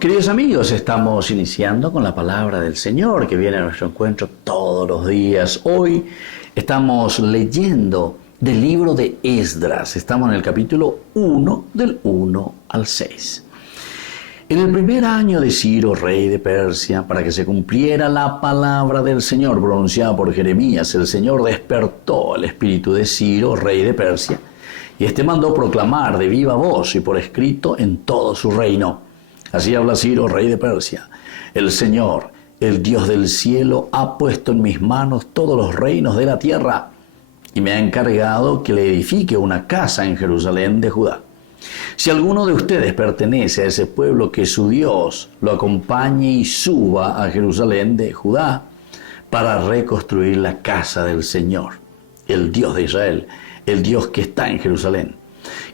Queridos amigos, estamos iniciando con la palabra del Señor que viene a nuestro encuentro todos los días. Hoy estamos leyendo del libro de Esdras. Estamos en el capítulo 1, del 1 al 6. En el primer año de Ciro, rey de Persia, para que se cumpliera la palabra del Señor pronunciada por Jeremías, el Señor despertó el espíritu de Ciro, rey de Persia, y éste mandó proclamar de viva voz y por escrito en todo su reino. Así habla Ciro, rey de Persia: el Señor, el Dios del cielo, ha puesto en mis manos todos los reinos de la tierra y me ha encargado que le edifique una casa en Jerusalén de Judá. Si alguno de ustedes pertenece a ese pueblo, que su Dios lo acompañe y suba a Jerusalén de Judá para reconstruir la casa del Señor, el Dios de Israel, el Dios que está en Jerusalén.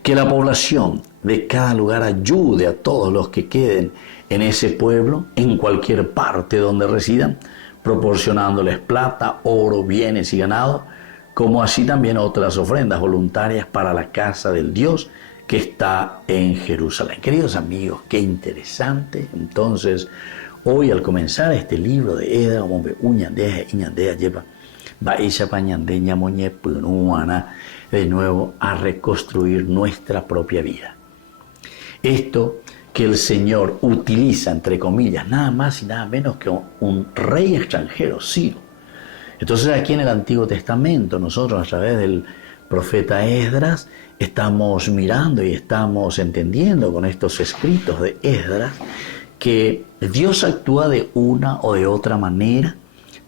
Que la población de cada lugar ayude a todos los que queden en ese pueblo, en cualquier parte donde residan, proporcionándoles plata, oro, bienes y ganado, como así también otras ofrendas voluntarias para la casa del Dios que está en Jerusalén. Queridos amigos, qué interesante. Entonces, hoy al comenzar este libro de Esdras, de nuevo a reconstruir nuestra propia vida. Esto que el Señor utiliza, entre comillas, nada más y nada menos que un rey extranjero, Ciro. Entonces aquí en el Antiguo Testamento, nosotros a través del profeta Esdras estamos mirando y estamos entendiendo con estos escritos de Esdras que Dios actúa de una o de otra manera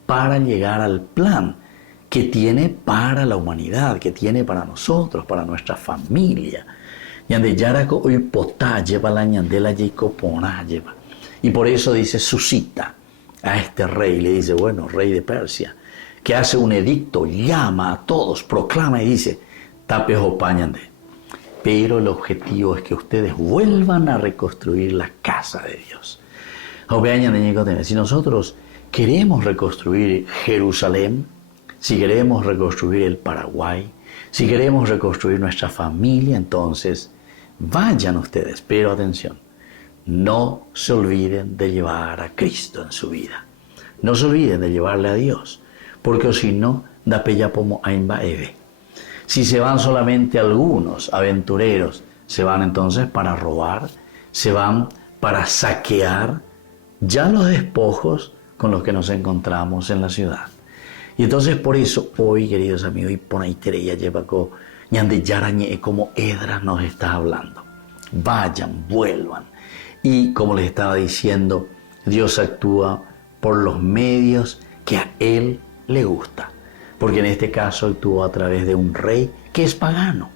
para llegar al plan que tiene para la humanidad, que tiene para nosotros, para nuestra familia. Y por eso dice, suscita a este rey, le dice, bueno, rey de Persia, que hace un edicto, llama a todos, proclama y dice, tapejo pañande. Pero el objetivo es que ustedes vuelvan a reconstruir la casa de Dios. Si nosotros queremos reconstruir Jerusalén, si queremos reconstruir el Paraguay, si queremos reconstruir nuestra familia, entonces vayan ustedes, pero atención, no se olviden de llevar a Cristo en su vida. No se olviden de llevarle a Dios, porque si no, da pella pomo aimba eve. Si se van solamente algunos aventureros, se van entonces para robar, se van para saquear ya los despojos con los que nos encontramos en la ciudad. Y entonces por eso hoy, queridos amigos, y por ahí Tereya Yepaco, ñande yarañe, como Esdras nos está hablando. Vayan, vuelvan. Y como les estaba diciendo, Dios actúa por los medios que a Él le gusta. Porque en este caso actuó a través de un rey que es pagano,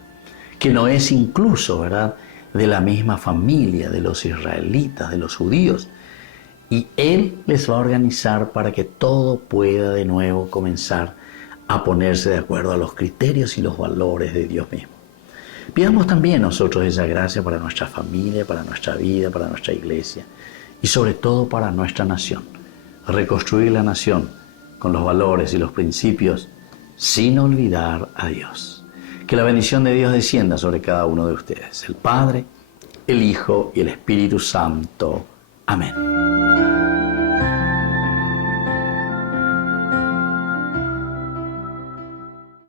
que no es incluso, ¿verdad?, de la misma familia de los israelitas, de los judíos. Y Él les va a organizar para que todo pueda de nuevo comenzar a ponerse de acuerdo a los criterios y los valores de Dios mismo. Pidamos también nosotros esa gracia para nuestra familia, para nuestra vida, para nuestra iglesia y sobre todo para nuestra nación. Reconstruir la nación con los valores y los principios sin olvidar a Dios. Que la bendición de Dios descienda sobre cada uno de ustedes, el Padre, el Hijo y el Espíritu Santo. Amén.